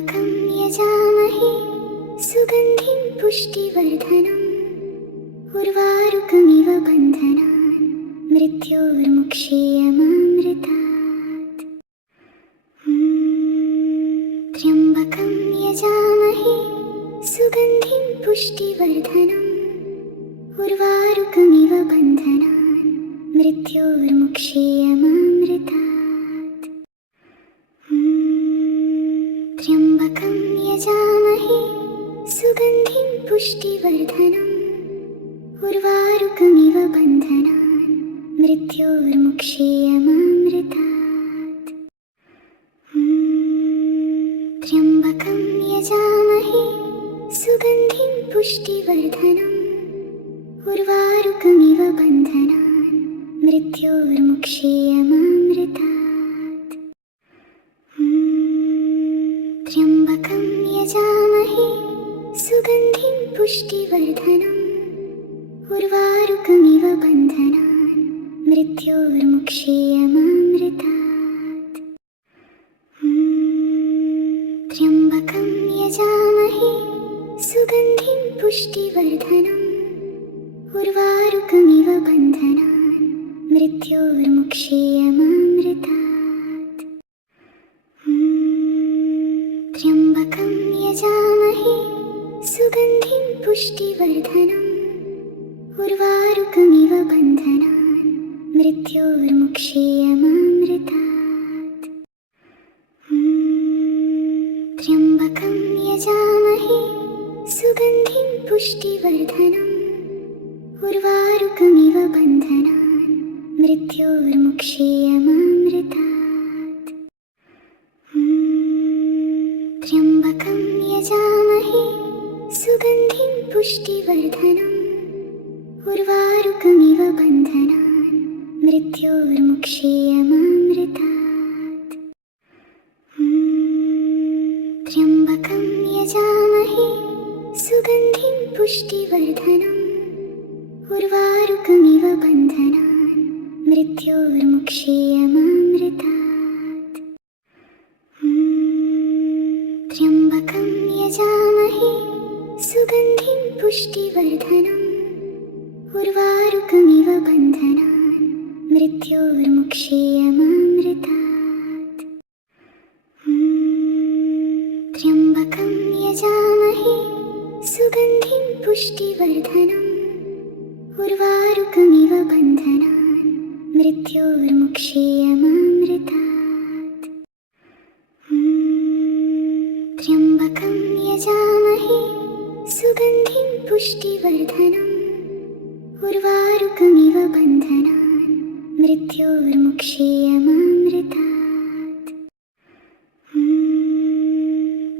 त्र्यम्बकं यजामहे सुगन्धिं पुष्टिवर्धनम् उर्वारुकमिव बन्धनान् मृत्योर्मुक्षीयमामृतात्। त्र्यम्बकं यजामहे सुगन्धिं पुष्टिवर्धनम् उर्वारुकमिव बन्धनान् मृत्योर्मुक्षीयमामृतात्। त्र्यम्बकं यजामहे सुगन्धिं पुष्टिवर्धनम् उर्वारुकमिव बन्धनान् मृत्योर्मुक्षीयमामृतात्। त्र्यम्बकं यजामहे सुगन्धिं पुष्टिवर्धनम् उर्वारुकमिव बन्धनान् मृत्योर्मुक्षीयमामृतात्। त्र्यम्बकं यजामहे सुगन्धिं पुष्टिवर्धनम् उर्वारुकमिव बन्धनान् मृत्योर्मुक्षीयमामृतात्। त्र्यम्बकं यजामहे सुगन्धिं पुष्टिवर्धनम् उर्वारुकमिव बन्धनान् मृत्योर्मुक्षीयमामृतात्। त्र्यम्बकं यजामहे सुगन्धिं पुष्टिवर्धनम् उर्वारुकमिव बन्धनान् मृत्योर्मुक्षीयमामृतात्। त्र्यम्बकं यजामहे सुगन्धिं पुष्टिवर्धनम् उर्वारुकमिव बन्धनान् मृत्योर्मुक्षीयमामृतात्। त्र्यम्बकं यजामहे सुगन्धिं पुष्टिवर्धनम् उर्वारुकमिव बन्धनान् मृत्योर्मुक्षीयमामृतात्। त्र्यम्बकं यजामहे सुगन्धिं पुष्टिवर्धनम् उर्वारुकमिव बन्धनान् मृत्योर्मुक्षीयमामृतात्। त्र्यम्बकं यजामहे सुगन्धिं पुष्टिवर्धनम् उर्वारुकमिव बन्धनान् मृत्योर्मुक्षीयमामृतात्। त्र्यम्बकं यजामहे सुगन्धिं पुष्टिवर्धनम् उर्वारुकमिव बन्धनान् मृत्योर्मुक्षीयमामृतात्। त्र्यम्बकं यजामहे सुगन्धिं पुष्टिवर्धनम् उर्वारुकमिव बन्धनान् मृत्योर्मुक्षीयमामृतात्।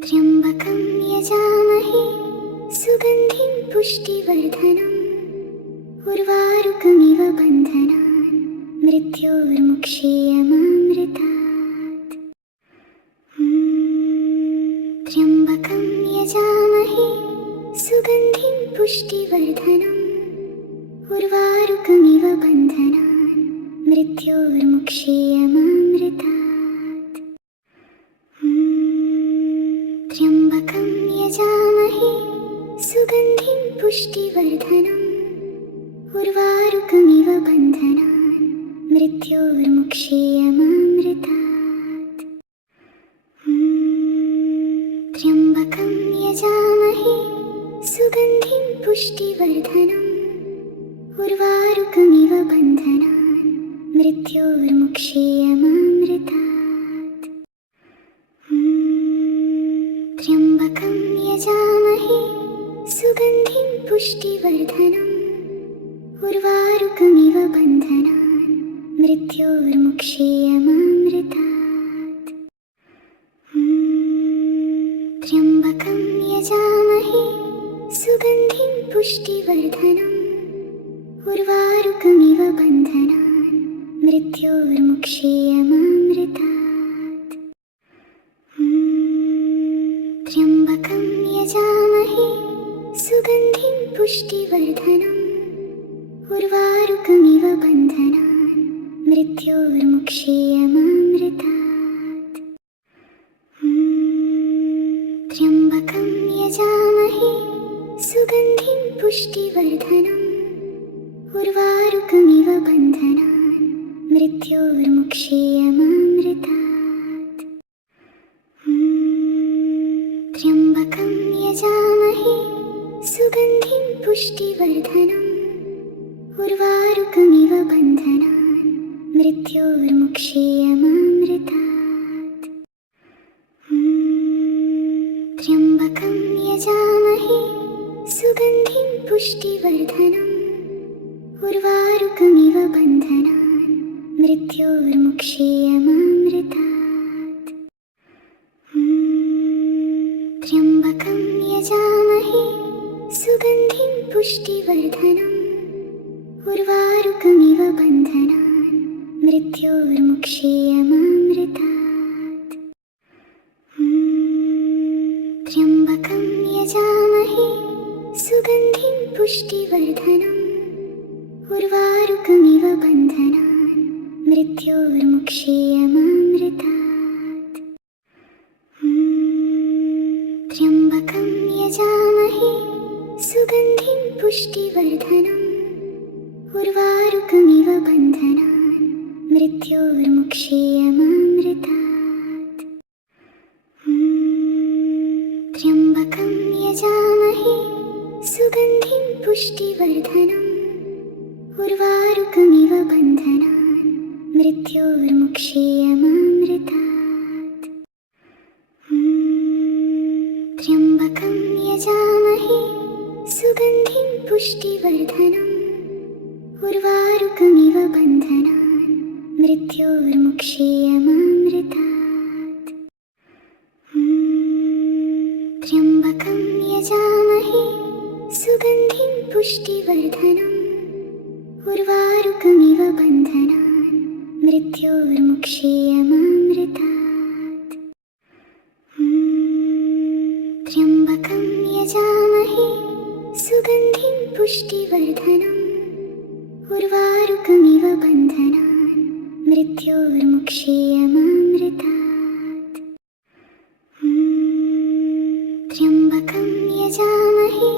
त्र्यम्बकं यजामहे सुगन्धिं पुष्टिवर्धनम् उर्वारुकमिव बन्धनान् मृत्योर्मुक्षीयमामृतात्। त्र्यम्बकं यजामहे सुगन्धिं पुष्टिवर्धनम् उर्वारुकमिव बन्धनान् मृत्योर्मुक्षीयमामृतात्। त्र्यम्बकं यजामहे सुगन्धिं पुष्टिवर्धनम् उर्वारुकमिव बन्धनान् मृत्योर्मुक्षीयमामृतात्। त्र्यम्बकं यजामहे सुगन्धिं पुष्टिवर्धनम् उर्वारुकमिव बन्धनान् मृत्योर्मुक्षीयमामृतात्। त्र्यम्बकं यजामहे सुगन्धिं पुष्टिवर्धनम् उर्वारुकमिव बन्धनान् मृत्योर्मुक्षीयमामृतात्। त्र्यम्बकं यजामहे सुगन्धिं पुष्टिवर्धनम् उर्वारुकमिव बन्धनान् मृत्योर्मुक्षीयमामृतात्। त्र्यम्बकं यजामहे सुगन्धिं पुष्टिवर्धनम् उर्वारुकमिव बन्धनान् मृत्योर्मुक्षीयमामृतात्। यजामहे सुगन्धिं पुष्टिवर्धनम् उर्वारुकमिव बन्धनान् मृत्योर्मुक्षीयमामृतात्। त्र्यम्बकं यजामहे सुगन्धिं पुष्टिवर्धनम् उर्वारुकमिव बन्धनान् मृत्योर्मुक्षीयमामृतात्। त्र्यम्बकं यजामहे सुगन्धिं पुष्टिवर्धनम् उर्वारुकमिव बन्धनान् मृत्योर्मुक्षीयमामृतात्। त्र्यम्बकं यजामहे सुगन्धिं पुष्टिवर्धनम् उर्वारुकमिव बन्धनान् मृत्योर्मुक्षीयमामृतात्। त्र्यम्बकं यजामहे सुगन्धिं पुष्टिवर्धनम् उर्वारुकमिव बन्धनान् मृत्योर्मुक्षीयमामृतात्। त्र्यम्बकं यजामहे सुगन्धिं पुष्टिवर्धनम् उर्वारुकमिव बन्धनान् मृत्योर्मुक्षीयमामृतात्। त्र्यम्बकं यजामहे सुगन्धिं पुष्टिवर्धनम् उर्वारुकमिव बन्धनान् मृत्योर्मुक्षीयमामृतात्। त्र्यम्बकं यजामहे सुगन्धिं पुष्टिवर्धनम् उर्वारुकमिव बन्धनान् मृत्योर्मुक्षीयमामृतात्। त्र्यम्बकं यजामहे सुगन्धिं पुष्टिवर्धनम् उर्वारुकमिव बन्धनान् मृत्योर्मुक्षीयमामृतात्। त्र्यम्बकं यजामहे सुगन्धिं पुष्टिवर्धनम् उर्वारुकमिव बन्धनान् मृत्योर्मुक्षीयमामृतात्। त्र्यम्बकं यजामहे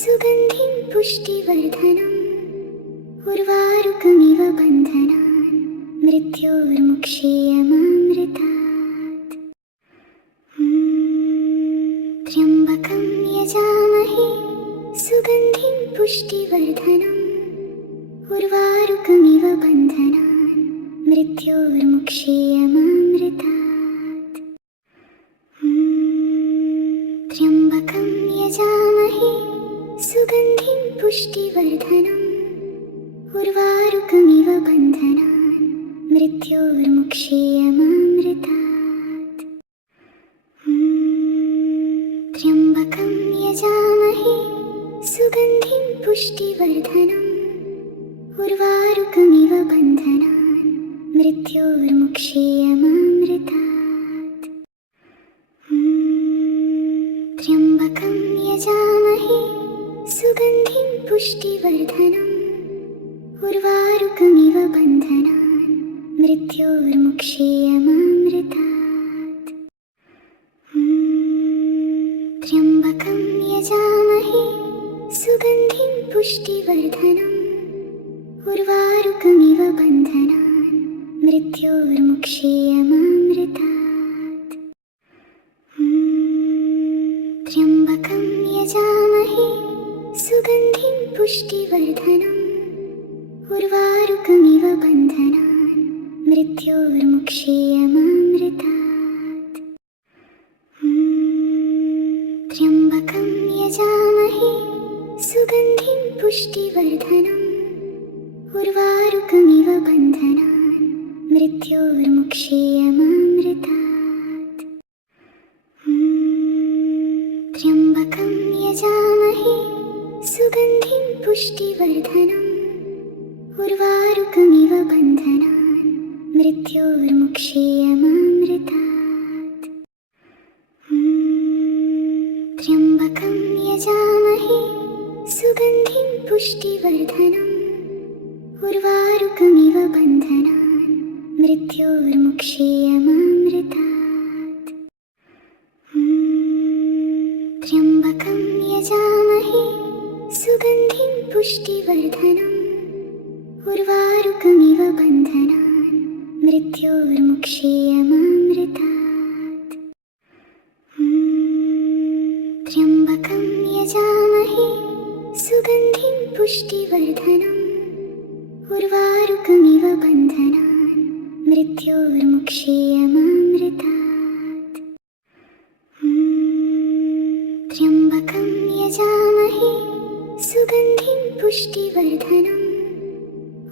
सुगन्धिं पुष्टिवर्धनम् उर्वारुकमिव बन्धनान् मृत्योर्मुक्षीयमामृतात्। त्र्यम्बकं यजामहे सुगन्धिं पुष्टिवर्धनम् उर्वारुकमिव बन्धनान् मृत्योर्मुक्षीयमामृतात्। त्र्यम्बकं यजामहे सुगन्धिं पुष्टिवर्धनम् उर्वारुकमिव बन्धनान् मृत्योर्मुक्षीयमामृतात्। त्र्यम्बकं यजामहे सुगन्धिं पुष्टिवर्धनम् उर्वारुकमिव बन्धनान् मृत्योर्मुक्षीयमामृतात्। त्र्यम्बकं यजामहे सुगन्धिं पुष्टिवर्धनम् उर्वारुकमिव बन्धनान् मृत्योर्मुक्षीयमामृतात्। त्र्यम्बकं यजामहे सुगन्धिं पुष्टिवर्धनम् उर्वारुकमिव बन्धनान् मृत्योर्मुक्षीयमामृतात्। त्र्यम्बकं यजामहे सुगन्धिं पुष्टिवर्धनम् उर्वारुकमिव बन्धनान् मृत्योर्मुक्षीयमामृतात्। त्र्यम्बकं यजामहे सुगन्धिं पुष्टिवर्धनम् उर्वारुकमिव बन्धनान् मृत्योर्मुक्षीयमामृतात्। त्र्यम्बकं यजामहे सुगन्धिं पुष्टिवर्धनम् उर्वारुकमिव बन्धनान् मृत्योर्मुक्षीयमामृतात्। त्र्यम्बकं यजामहे सुगन्धिं पुष्टिवर्धनम् उर्वारुकमिव बन्धनान् मृत्योर्मुक्षीयमामृतात्। त्र्यम्बकं पुष्टिवर्धनम् उर्वारुकमिव बन्धनान् मृत्योर्मुक्षीयमामृतात्। त्र्यम्बकं यजामहे सुगन्धिं पुष्टिवर्धनम् उर्वारुकमिव बन्धनान् मृत्योर्मुक्षीयमामृतात्। त्र्यम्बकं यजामहे सुगन्धिं पुष्टिवर्धनम्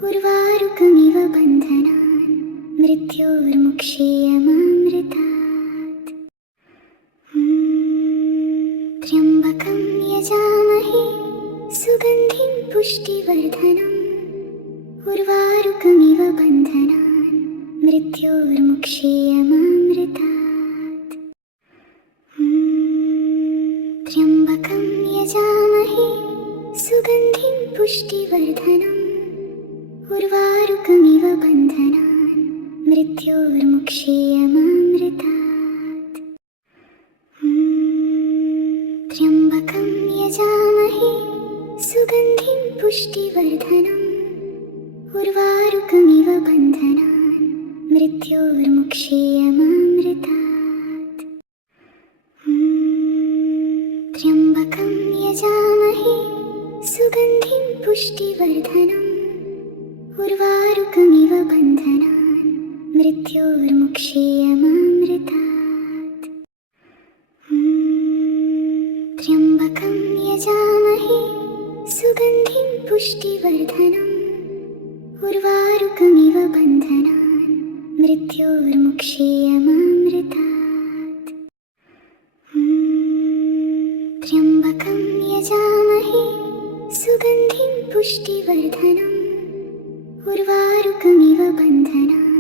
उर्वारुकमिव बन्धनान् मृत्योर्मुक्षीयमामृतात्। त्र्यम्बकं यजामहे सुगन्धिं पुष्टिवर्धनम् उर्वारुकमिव बन्धनान् मृत्योर्मुक्षीयमामृतात्। त्र्यम्बकं यजामहे सुगन्धिं पुष्टिवर्धनम् उर्वारुकमिव बन्धनान् मृत्योर्मुक्षीयमामृतात्। त्र्यम्बकं यजामहे सुगन्धिं पुष्टिवर्धनम् उर्वारुकमिव बन्धनान् मृत्योर्मुक्षीयमामृतात्। त्र्यम्बकं यजामहे सुगन्धिं पुष्टिवर्धनम् उर्वारुकमिव बन्धनान् मृत्योर्मुक्षीयमामृतात्। त्र्यम्बकं यजामहे सुगन्धिं पुष्टिवर्धनम् उर्वारुकमिव बन्धनान् मृत्योर्मुक्षीयमामृतात्। त्र्यम्बकं यजामहे सुगन्धिं पुष्टिवर्धनम् उर्वारुकमिव बन्धनान्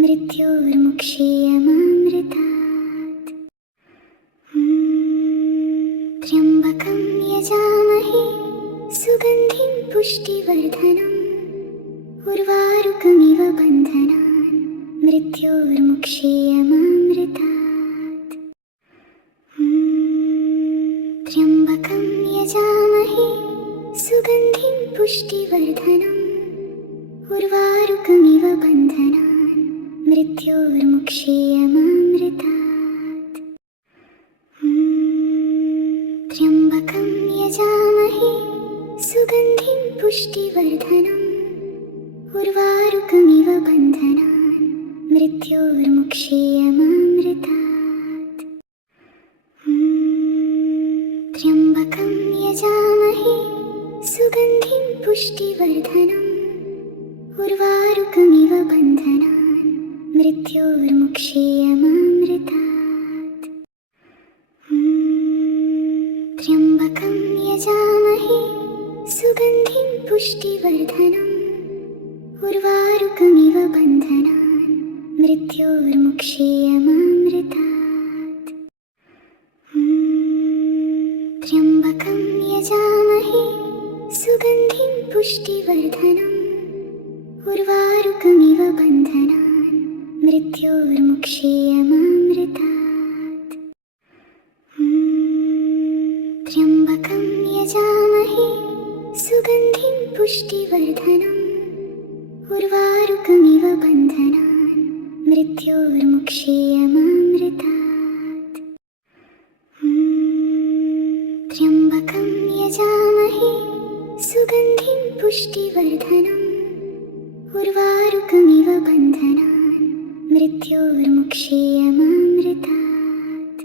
मृत्योर्मुक्षीयमामृतात्। त्र्यम्बकं यजामहे सुगन्धिं पुष्टिवर्धनम् उर्वारुकमिव बन्धनान् मृत्योर्मुक्षीयमामृतात्। त्र्यम्बकं यजामहे सुगन्धिं पुष्टिवर्धनम् उर्वारुकमिव बन्धनान् मृत्योर्मुक्षीयमामृतात्। त्र्यम्बकं यजामहे सुगन्धिं पुष्टिवर्धनम् उर्वारुकमिव बन्धनान् मृत्योर्मुक्षीयमामृतात्। त्र्यम्बकं यजामहे सुगन्धिं पुष्टिवर्धनम् उर्वारुकमिव बन्धनान् मृत्योर्मुक्षीयमामृतात्। त्र्यम्बकं यजामहे सुगन्धिं पुष्टिवर्धनम् उर्वारुकमिव बन्धनान् मृत्योर्मुक्षीयमामृतात्। त्र्यम्बकं यजामहे सुगन्धिं पुष्टिवर्धनम् उर्वारुकमिव बन्धनान् मृत्योर्मुक्षीयमामृतात्। त्र्यम्बकं यजामहे सुगन्धिं पुष्टिवर्धनम् उर्वारुकमिव बन्धनान् मृत्योर्मुक्षीयमामृतात्। त्र्यम्बकं यजामहे सुगन्धिं पुष्टिवर्धनम् उर्वारुकमिव बन्धनान् मृत्योर्मुक्षीयमामृतात्।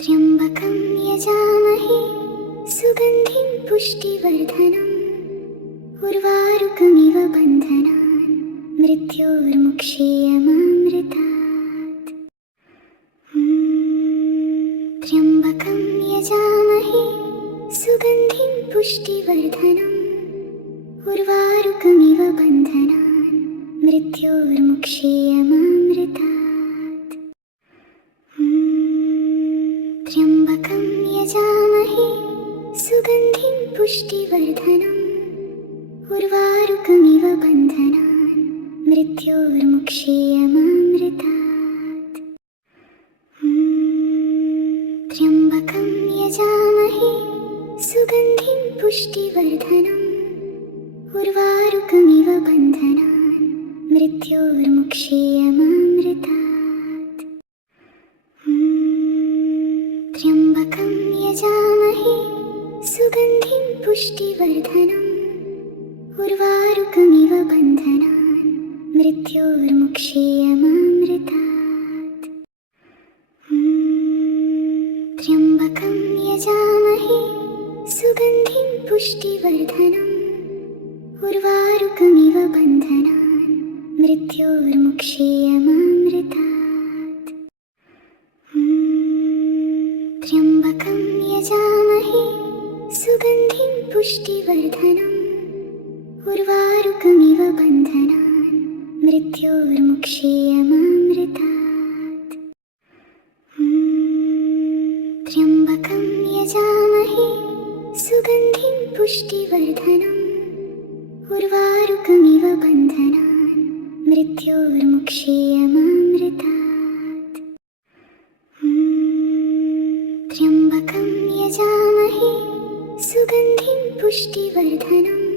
त्र्यम्बकं यजामहे सुगन्धिं पुष्टिवर्धनम् उर्वारुकमिव बन्धनान् मृत्योर्मुक्षीयमामृतात्। त्र्यम्बकं यजामहे सुगन्धिं पुष्टिवर्धनम् उर्वारुकमिव बन्धनान् मृत्योर्मुक्षीयमामृतात्। त्र्यम्बकं यजामहे सुगन्धिं पुष्टिवर्धनम् उर्वारुकमिव बन्धनान् मृत्योर्मुक्षीयमामृतात्। त्र्यम्बकं यजामहे सुगन्धिं पुष्टिवर्धनम् उर्वारुकमिव बन्धनान् मृत्योर्मुक्षीयमामृतात्। त्र्यम्बकं यजामहे सुगन्धिं पुष्टिवर्धनम् उर्वारुकमिव बन्धनान् मृत्योर्मुक्षीयमामृतात्। त्र्यम्बकं यजामहे सुगन्धिं पुष्टिवर्धनम् उर्वारुकमिव बन्धनान् मृत्योर्मुक्षीयमामृतात्। त्र्यम्बकं यजामहे सुगन्धिं पुष्टिवर्धनम् उर्वारुकमिव बन्धनान् मृत्योर्मुक्षीयमामृतात्। त्र्यम्बकं यजामहे सुगन्धिं पुष्टिवर्धनम् उर्वारुकमिव बन्धनान् मृत्योर्मुक्षीयमामृतात्। त्र्यम्बकं यजामहे सुगन्धिं पुष्टिवर्धनम्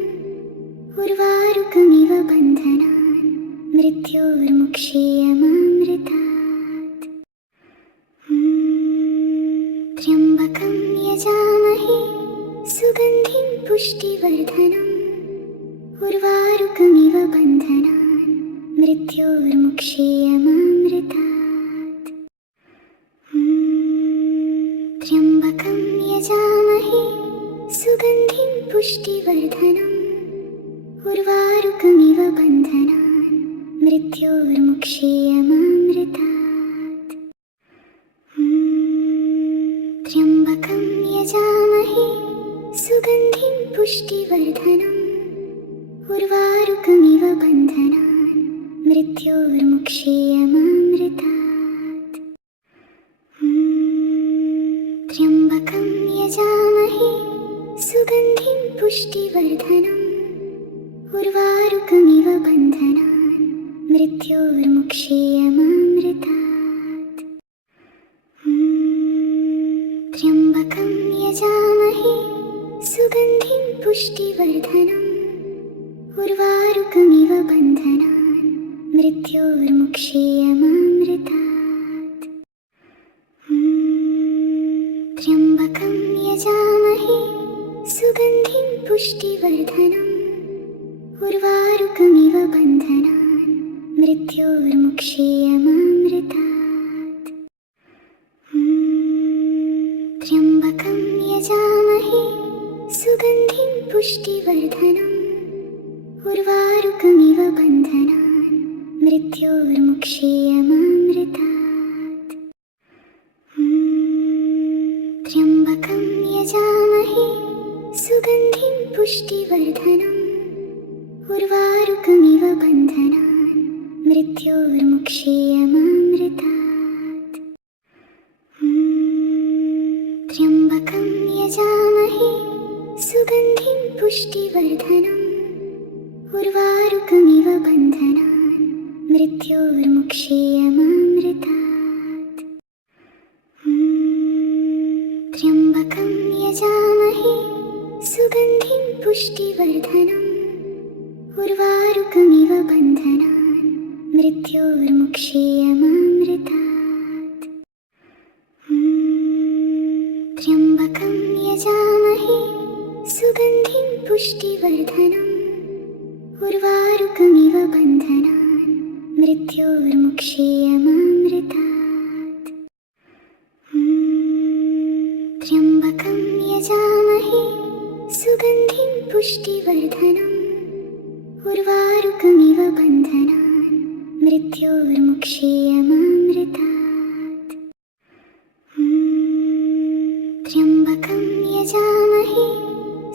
उर्वारुकमिव बन्धनान् मृत्योर्मुक्षीयमामृतात्। त्र्यम्बकं यजामहे सुगन्धिं पुष्टिवर्धनम् उर्वारुकमिव बन्धनान् मृत्योर्मुक्षीयमामृतात्। त्र्यम्बकं यजामहे सुगन्धिं पुष्टिवर्धनम् उर्वारुकमिव बन्धनान् मृत्योर्मुक्षीयमामृतात्। त्र्यम्बकं यजामहे सुगन्धिं पुष्टिवर्धनम् उर्वारुकमिव बन्धनान् मृत्योर्मुक्षीयमामृतात्। त्र्यम्बकं यजामहे सुगन्धिं पुष्टिवर्धनम् उर्वारुकमिव बन्धनान् मृत्योर्मुक्षीयमामृतात्। त्र्यम्बकं यजामहे सुगन्धिं पुष्टिवर्धनम् उर्वारुकमिव बन्धनान् मृत्योर्मुक्षीयमामृतात्। त्र्यम्बकं यजामहे सुगन्धिं पुष्टिवर्धनम् उर्वारुकमिव बन्धनान् मृत्योर्मुक्षीयमामृतात्। त्र्यम्बकं यजामहे सुगन्धिं पुष्टिवर्धनम् उर्वारुकमिव बन्धनान् मृत्योर्मुक्षीयमामृतात्। त्र्यम्बकं यजामहे सुगन्धिं पुष्टिवर्धनम् उर्वारुकमिव बन्धनान् मृत्योर्मुक्षीयमामृतात्। त्र्यम्बकं यजामहे सुगन्धिं पुष्टिवर्धनम् उर्वारुकमिव बन्धनान् मृत्योर्मुक्षीयमामृतात्। त्र्यम्बकं यजामहे सुगन्धिं पुष्टिवर्धनम् उर्वारुकमिव बन्धनान् मृत्योर्मुक्षीयमामृतात्। त्र्यम्बकं यजामहे सुगन्धिं पुष्टिवर्धनम् उर्वारुकमिव बन्धनान् मृत्योर्मुक्षीयमामृतात्। त्र्यम्बकं यजामहे सुगन्धिं पुष्टिवर्धनम् उर्वारुकमिव बन्धनान् मृत्योर्मुक्षीयमामृतात्। त्र्यम्बकं यजामहे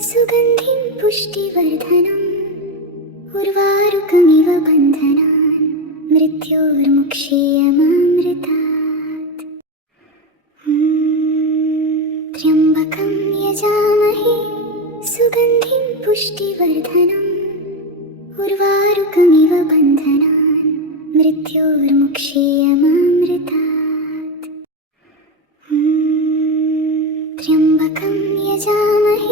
सुगन्धिं पुष्टिवर्धनम् उर्वारुकमिव बन्धनान् मृत्योर्मुक्षीयमामृतात्। त्र्यम्बकं यजामहे सुगन्धिं पुष्टिवर्धनम् उर्वारुकमिव बन्धनान् मृत्योर्मुक्षीयमामृतात्। त्र्यम्बकं यजामहे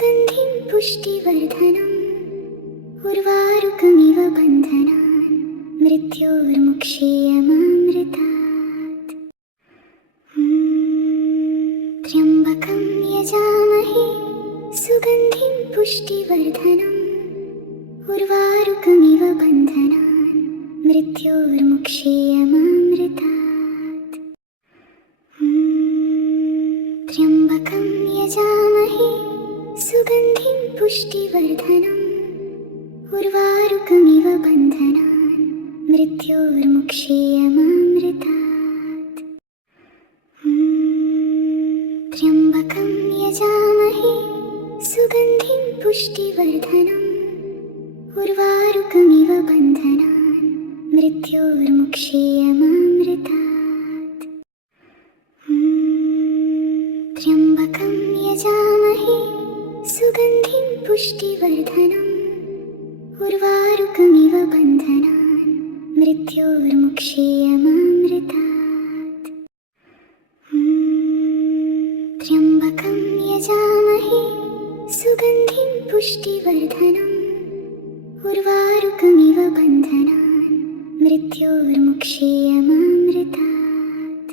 सुगन्धिं पुष्टिवर्धनम् उर्वारुकमिव बन्धनान् मृत्योर्मुक्षीयमामृतात्। त्र्यम्बकं यजामहे सुगन्धिं पुष्टिवर्धनम् उर्वारुकमिव बन्धनान् मृत्योर्मुक्षीयमामृतात्। त्र्यम्बकं यजामहे सुगन्धिं पुष्टिवर्धनम् उर्वारुकमिव बन्धनान् मृत्योर्मुक्षीयमामृतात्। त्र्यम्बकं यजामहे सुगन्धिं पुष्टिवर्धनम् उर्वारुकमिव बन्धनान् मृत्योर्मुक्षीयमामृतात्। त्र्यम्बकं यजामहे सुगन्धिं पुष्टिवर्धनम् उर्वारुकमिव बन्धनान् मृत्योर्मुक्षीयमामृतात्। त्र्यम्बकं यजामहे सुगन्धिं पुष्टिवर्धनम् उर्वारुकमिव बन्धनान् मृत्योर्मुक्षीयमामृतात्।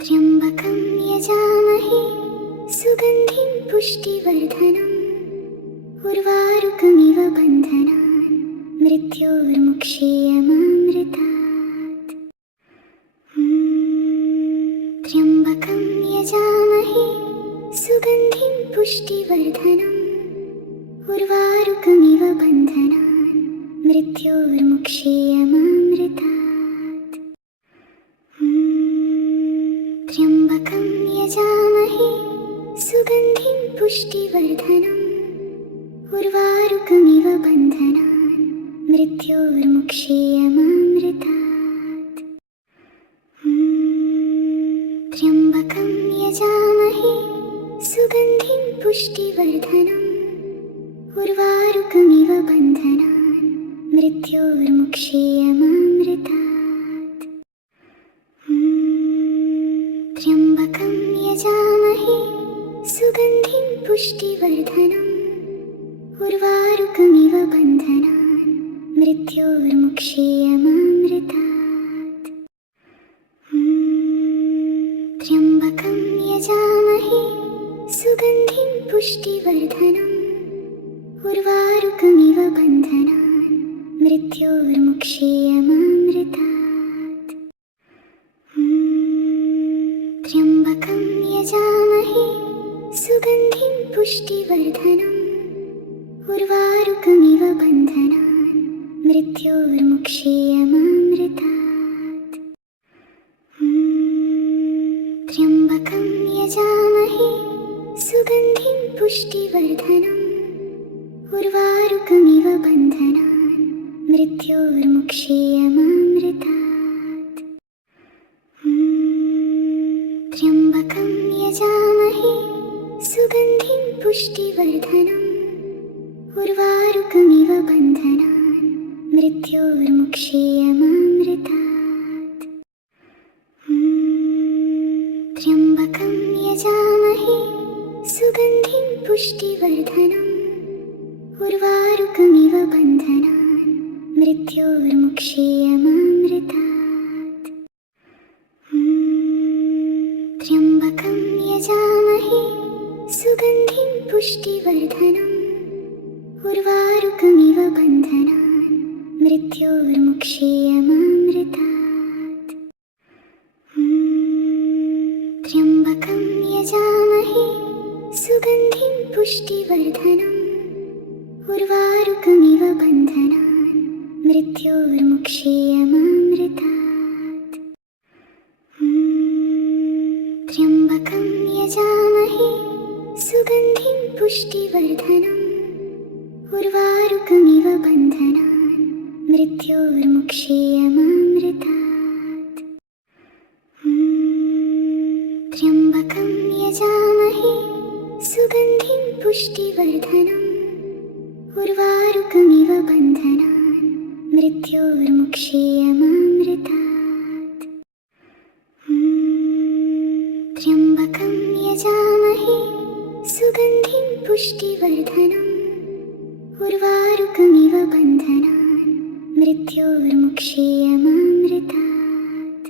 त्र्यम्बकं यजामहे सुगन्धिं पुष्टिवर्धनम् उर्वारुकमिव बन्धनान् मृत्योर्मुक्षीयमामृतात्। त्र्यम्बकं यजामहे सुगन्धिं पुष्टिवर्धनम् उर्वारुकमिव बन्धनान् मृत्योर्मुक्षीयमामृतात्। त्र्यम्बकं यजामहे सुगन्धिं पुष्टिवर्धनम् उर्वारुकमिव बन्धनान् मृत्योर्मुक्षीयमामृतात्। त्र्यम्बकं यजामहे सुगन्धिं पुष्टिवर्धनम् उर्वारुकमिव बन्धनान् मृत्योर्मुक्षीयमामृतात्। त्र्यम्बकं यजामहे सुगन्धिं पुष्टिवर्धनम् उर्वारुकमिव बन्धनान् मृत्योर्मुक्षीयमामृतात्। त्र्यम्बकं यजामहे सुगन्धिं पुष्टिवर्धनम् उर्वारुकमिव बन्धनान् मृत्योर्मुक्षीयमामृतात्। त्र्यम्बकं यजामहे सुगन्धिं पुष्टिवर्धनम् उर्वारुकमिव बन्धनान् मृत्योर्मुक्षीयमामृतात्। त्र्यम्बकं यजामहे सुगन्धिं पुष्टिवर्धनम् उर्वारुकमिव बन्धनान् मृत्योर्मुक्षीयमामृतात्। त्र्यम्बकं यजामहे सुगन्धिं पुष्टिवर्धनम् उर्वारुकमिव बन्धनान् मृत्योर्मुक्षीयमामृतात्। त्र्यम्बकं यजामहे सुगन्धिं पुष्टिवर्धनम् उर्वारुकमिव बन्धनान् मृत्योर्मुक्षीयमामृतात्। त्र्यम्बकं यजामहे सुगन्धिं पुष्टिवर्धनम् उर्वारुकमिव बन्धनान् मृत्योर्मुक्षीयमामृतात्। त्र्यम्बकं यजामहे सुगन्धिं पुष्टिवर्धनम् उर्वारुकमिव बन्धनान् मृत्योर्मुक्षीयमामृतात्। त्र्यम्बकं यजामहे सुगन्धिं पुष्टिवर्धनम् उर्वारुकमिव बन्धनान् मृत्योर्मुक्षीयमामृतात्। त्र्यम्बकं यजामहे सुगन्धिं पुष्टिवर्धनम् उर्वारुकमिव बन्धनान् मृत्योर्मुक्षीयमामृतात्। त्र्यम्बकं यजामहे मृत्योर्मुक्षीयमामृतात्।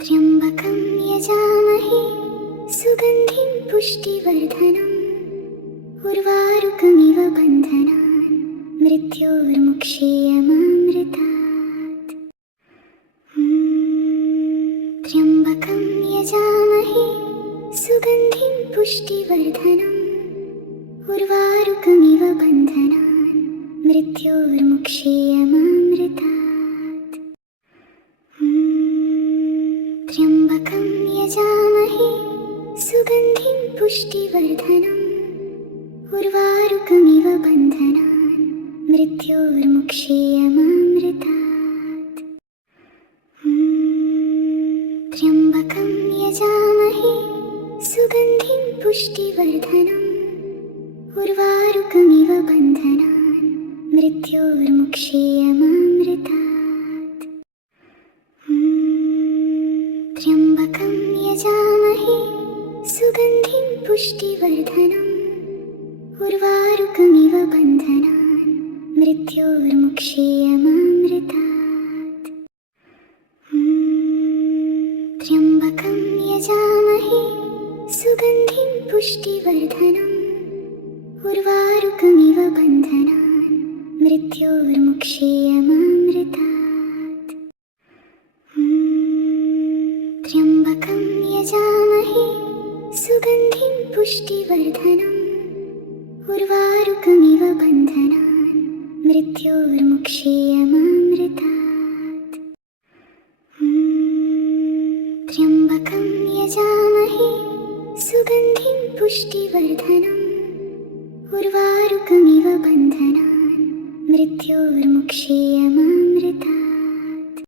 त्र्यम्बकं यजामहे सुगन्धिं पुष्टिवर्धनम्। उर्वारुकमिव बन्धनान् मृत्योर्मुक्षीयमामृतात्। त्र्यम्बकं यजामहे सुगन्धिं पुष्टिवर्धनम्। उर्वारुकमिव बन्धनान् मृत्योर्मुक्षीयमामृतात्। त्र्यम्बकं यजामहे सुगन्धिं पुष्टिवर्धनम्। उर्वारुकमिव बन्धनान् मृत्योर्मुक्षीयमामृतात्। त्र्यम्बकं यजामहे सुगन्धिं पुष्टिवर्धनम्। उर्वारुकमिव बन्धनान् मृत्योर्मुक्षीयमामृतात्। त्र्यम्बकं यजामहे सुगन्धिं पुष्टिवर्धनम्। उर्वारुकमिव बन्धनान् मृत्योर्मुक्षीयमामृतात्। त्र्यम्बकं यजामहे सुगन्धिं पुष्टिवर्धनम्। उर्वारुकमिव बन्धनान् मृत्योर्मुक्षीयमामृतात्। त्र्यम्बकं यजामहे सुगन्धिं पुष्टिवर्धनम्। उर्वारुकमिव बन्धनान् मृत्योर्मुक्षीयमामृतात्। त्र्यम्बकं यजामहे सुगन्धिं पुष्टिवर्धनम्। उर्वारुकमिव